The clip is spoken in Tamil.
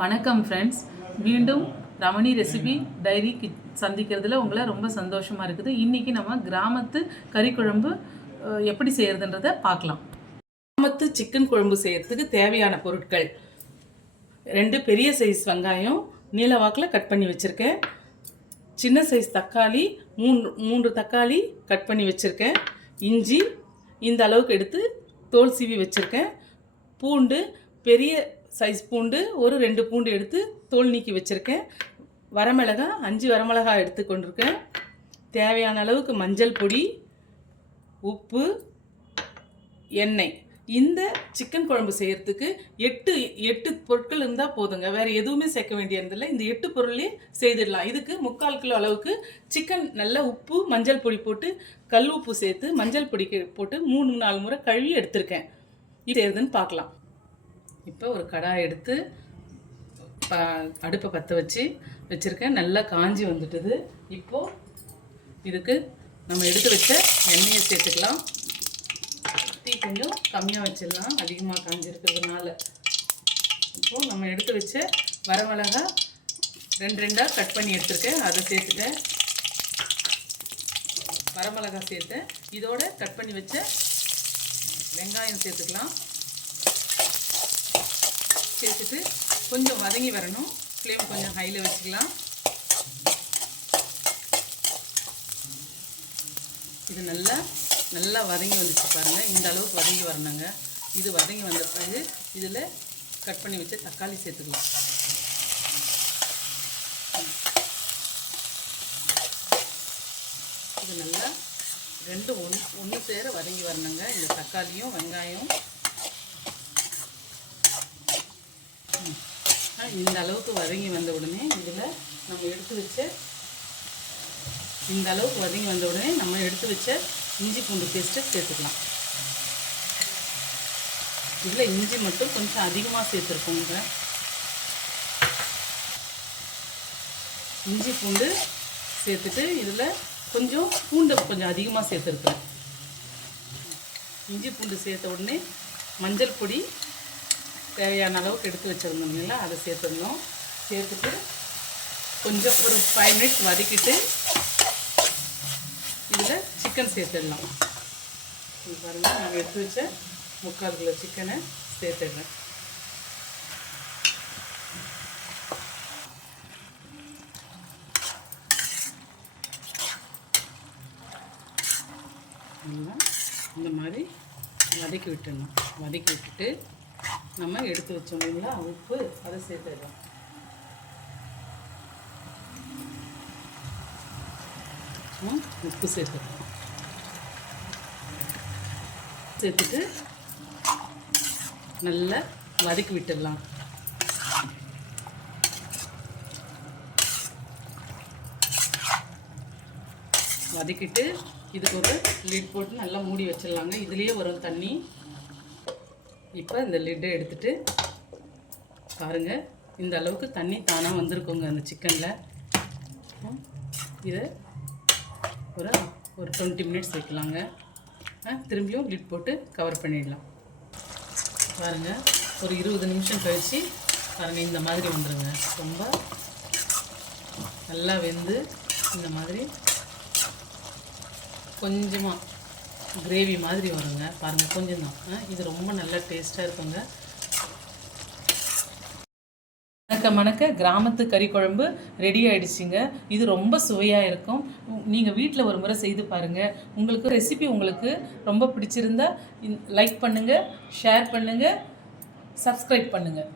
வணக்கம் ஃப்ரெண்ட்ஸ், மீண்டும் ரமணி ரெசிபி டைரி சந்திக்கிறதுல உங்களை ரொம்ப சந்தோஷமாக இருக்குது. இன்றைக்கி நம்ம கிராமத்து கறி குழம்பு எப்படி செய்கிறதுன்றதை பார்க்கலாம். கிராமத்து சிக்கன் குழம்பு செய்கிறதுக்கு தேவையான பொருட்கள்: 2 பெரிய சைஸ் வெங்காயம் நீல வாக்கில் கட் பண்ணி வச்சுருக்கேன். சின்ன சைஸ் தக்காளி 3 தக்காளி கட் பண்ணி வச்சுருக்கேன். இஞ்சி இந்த அளவுக்கு எடுத்து தோல் சீவி வச்சுருக்கேன். பூண்டு பெரிய சைஸ் பூண்டு 2 பூண்டு எடுத்து தோல் நீக்கி வச்சுருக்கேன். வரமிளகாய் 5 வரமிளகாய் எடுத்து கொண்டிருக்கேன். தேவையான அளவுக்கு மஞ்சள் பொடி, உப்பு, எண்ணெய். இந்த சிக்கன் குழம்பு செய்கிறதுக்கு 8 பொருட்கள் இருந்தால் போதுங்க. வேறு எதுவுமே சேர்க்க வேண்டியதில்லை. இந்த 8 பொருளே செய்திடலாம். இதுக்கு 3/4 கிலோ அளவுக்கு சிக்கன் நல்லா உப்பு மஞ்சள் பொடி போட்டு கல் உப்பு சேர்த்து மஞ்சள் பொடி போட்டு 3-4 முறை கழுவி எடுத்திருக்கேன். இது செய்கிறதுன்னு பார்க்கலாம். இப்போ ஒரு கடாய் எடுத்து அடுப்பை பற்ற வச்சுருக்கேன். நல்லா காஞ்சி வந்துட்டுது. இப்போது இதுக்கு நம்ம எடுத்து வச்ச எண்ணெயை சேர்த்துக்கலாம். தீ கொஞ்சம் கம்மியாக வச்சிடலாம், அதிகமாக காஞ்சிருக்கிறதுனால. இப்போது நம்ம எடுத்து வச்ச வரமிளகாய் 2 கட் பண்ணி எடுத்துருக்கேன், அதை சேர்த்துட்டேன். வரமிளகாய் சேர்த்தேன். இதோட கட் பண்ணி வச்ச வெங்காயம் சேர்த்துக்கலாம். சேர்த்துட்டு கொஞ்சம் வதங்கி வரணும். ஃப்ளேம் கொஞ்சம் ஹையில் வச்சுக்கலாம். இது நல்லா வதங்கி வந்துச்சு பாருங்கள். இந்த அளவுக்கு வதங்கி வரணுங்க. இது வதங்கி வந்த பிறகு இதில் கட் பண்ணி வச்ச தக்காளி சேர்த்துக்கலாம். இது நல்லா 2 ஒன்று சேர வதங்கி வரணுங்க. இந்த தக்காளியும் வெங்காயம் இந்த அளவுக்கு வதங்கி வந்த உடனே இதில் நம்ம எடுத்து வச்ச இஞ்சி பூண்டு பேஸ்ட்டை சேர்த்துக்கலாம். இதில் இஞ்சி மட்டும் கொஞ்சம் அதிகமாக சேர்த்துருக்கோங்க. இஞ்சி பூண்டு சேர்த்துட்டு இதில் பூண்டு கொஞ்சம் அதிகமாக சேர்த்துருக்கேன். இஞ்சி பூண்டு சேர்த்த உடனே மஞ்சள் பொடி தேவையான அளவுக்கு எடுத்து வச்சுருந்தோம் இல்லைங்களா, அதை சேர்த்துடணும். சேர்த்துட்டு கொஞ்சம் ஒரு 5 மினிட்ஸ் வதக்கிட்டு இதில் சிக்கன் சேர்த்துடலாம். இது பாருங்கள், நான் எடுத்து வச்ச 3/4 கிலோ சிக்கனை சேர்த்துடுறேன். இந்த மாதிரி வதக்கி விட்டுடணும். வதக்கி விட்டுட்டு நம்ம எடுத்து வச்சோம் இல்லைங்களா உப்பு, அதை சேர்த்துடலாம். உப்பு சேர்த்துக்கலாம். சேர்த்துட்டு நல்லா வதக்கி விட்டுடலாம். வதக்கிட்டு இதுக்கு ஒரு லிட் போட்டு நல்லா மூடி வச்சிடலாங்க. இதுலேயே வரும் தண்ணி. இப்போ இந்த லிட்டை எடுத்துகிட்டு பாருங்கள், இந்த அளவுக்கு தண்ணி தானாக வந்திருக்குங்க அந்த சிக்கனில். இதை ஒரு 20 மினிட்ஸ் வைக்கலாங்க. திரும்பியும் லிட் போட்டு கவர் பண்ணிடலாம். பாருங்கள், ஒரு 20 நிமிஷம் கழித்து பாருங்கள், இந்த மாதிரி வந்துடுங்க. ரொம்ப நல்லா வெந்து இந்த மாதிரி கொஞ்சமாக கிரேவி மாதிரி வருங்க. பாருங்கள், கொஞ்சம் தான். இது ரொம்ப நல்ல டேஸ்ட்டாக இருக்குங்க. மணக்க கிராமத்து கறி குழம்பு ரெடி ஆகிடுச்சிங்க. இது ரொம்ப சுவையாக இருக்கும். நீங்கள் வீட்டில் ஒரு முறை செய்து பாருங்கள். உங்களுக்கு ரெசிபி உங்களுக்கு ரொம்ப பிடிச்சிருந்தா லைக் பண்ணுங்கள், ஷேர் பண்ணுங்கள், சப்ஸ்கிரைப் பண்ணுங்கள்.